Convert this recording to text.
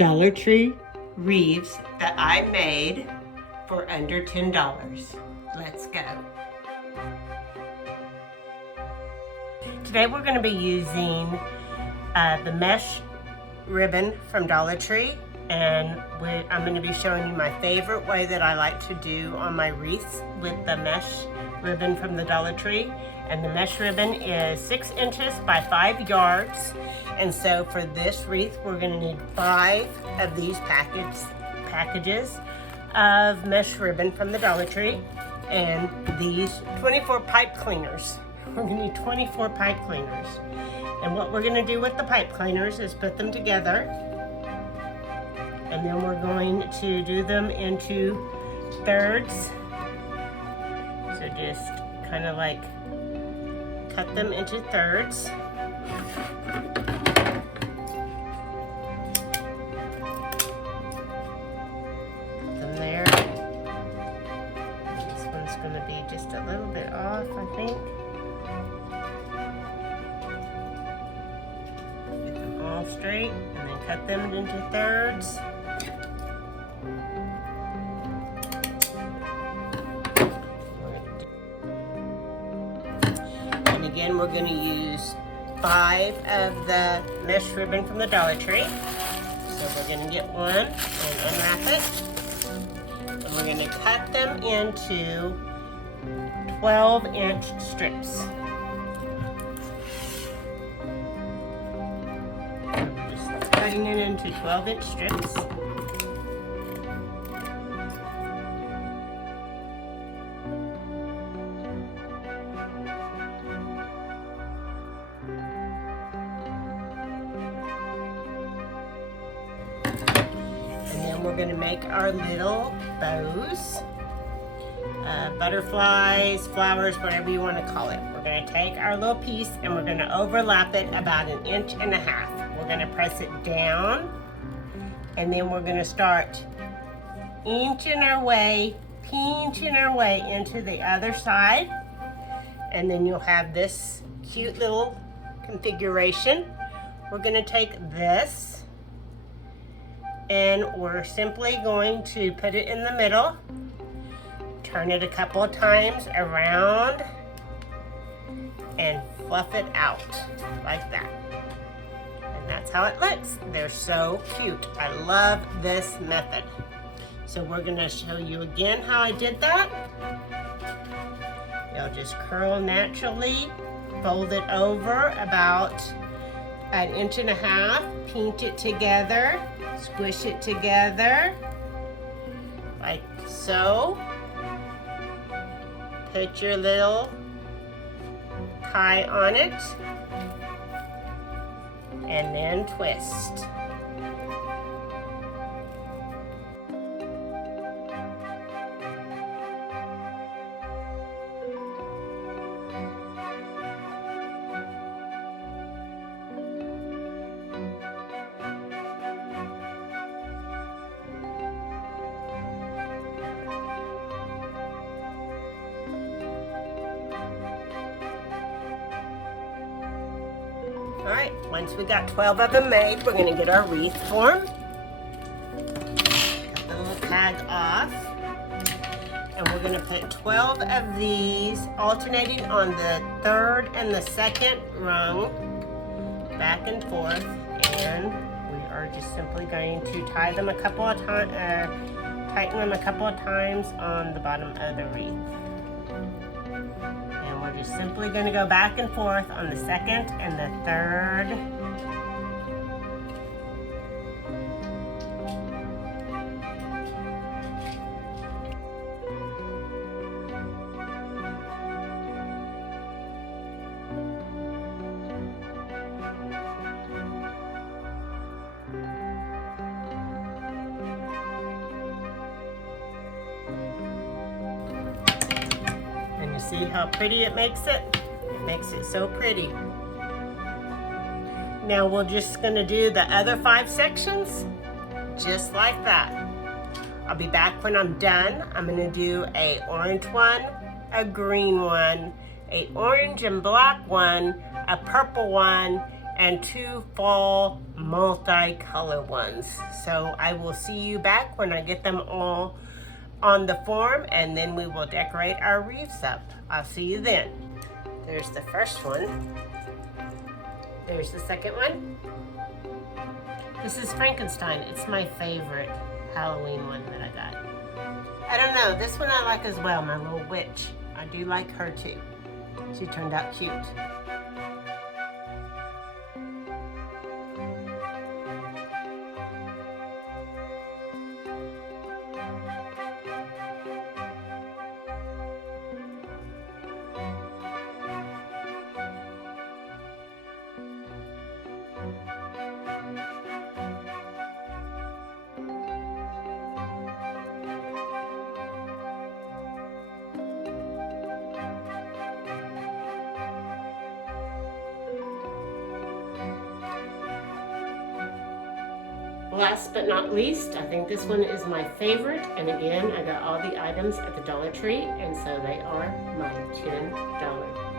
Dollar Tree wreaths that I made for under $10. Let's go. Today we're going to be using the mesh ribbon from Dollar Tree, and I'm going to be showing you my favorite way that I like to do on my wreaths with the mesh ribbon from the Dollar Tree. And the mesh ribbon is 6 inches by 5 yards. And so for this wreath, we're going to need 5 of these packages of mesh ribbon from the Dollar Tree, and these 24 pipe cleaners. We're going to need 24 pipe cleaners. And what we're going to do with the pipe cleaners is put them together, and then we're going to do them into thirds. So just kind of like cut them into thirds. Put them there. This one's going to be just a little bit off, I think. Get them all straight and then cut them into thirds. Again, we're going to use 5 of the mesh ribbon from the Dollar Tree. So we're going to get one and unwrap it. And we're going to cut them into 12-inch strips. Just cutting it into 12-inch strips. We're going to make our little bows, butterflies, flowers, whatever you want to call it. We're going to take our little piece and we're going to overlap it about 1.5 inches. We're going to press it down, and then we're going to start inching our way, pinching our way into the other side, and then you'll have this cute little configuration. We're going to take this, and we're simply going to put it in the middle, turn it a couple of times around, and fluff it out like that. And that's how it looks. They're so cute. I love this method. So we're gonna show you again how I did that. You'll just curl naturally, fold it over about 1.5 inches, pinch it together, squish it together like so. Put your little tie on it and then twist. All right, once we got 12 of them made, we're gonna get our wreath form. Cut the little tag off. And we're gonna put 12 of these alternating on the 3rd and the 2nd rung, back and forth. And we are just simply going to tie them a couple of times, tighten them a couple of times on the bottom of the wreath. We're just simply going to go back and forth on the 2nd and the 3rd. See how pretty it makes it? It makes it so pretty. Now we're just gonna do the other 5 sections just like that. I'll be back when I'm done. I'm gonna do a orange one, a green one, a orange and black one, a purple one, and 2 fall multicolor ones. So I will see you back when I get them all on the form, and then we will decorate our wreaths up. I'll see you then. There's the first one. There's the second one. This is Frankenstein. It's my favorite Halloween one that I got. I don't know, this one I like as well, my little witch. I do like her too. She turned out cute. Last but not least, I think this one is my favorite. And again, I got all the items at the Dollar Tree, and so they are my $10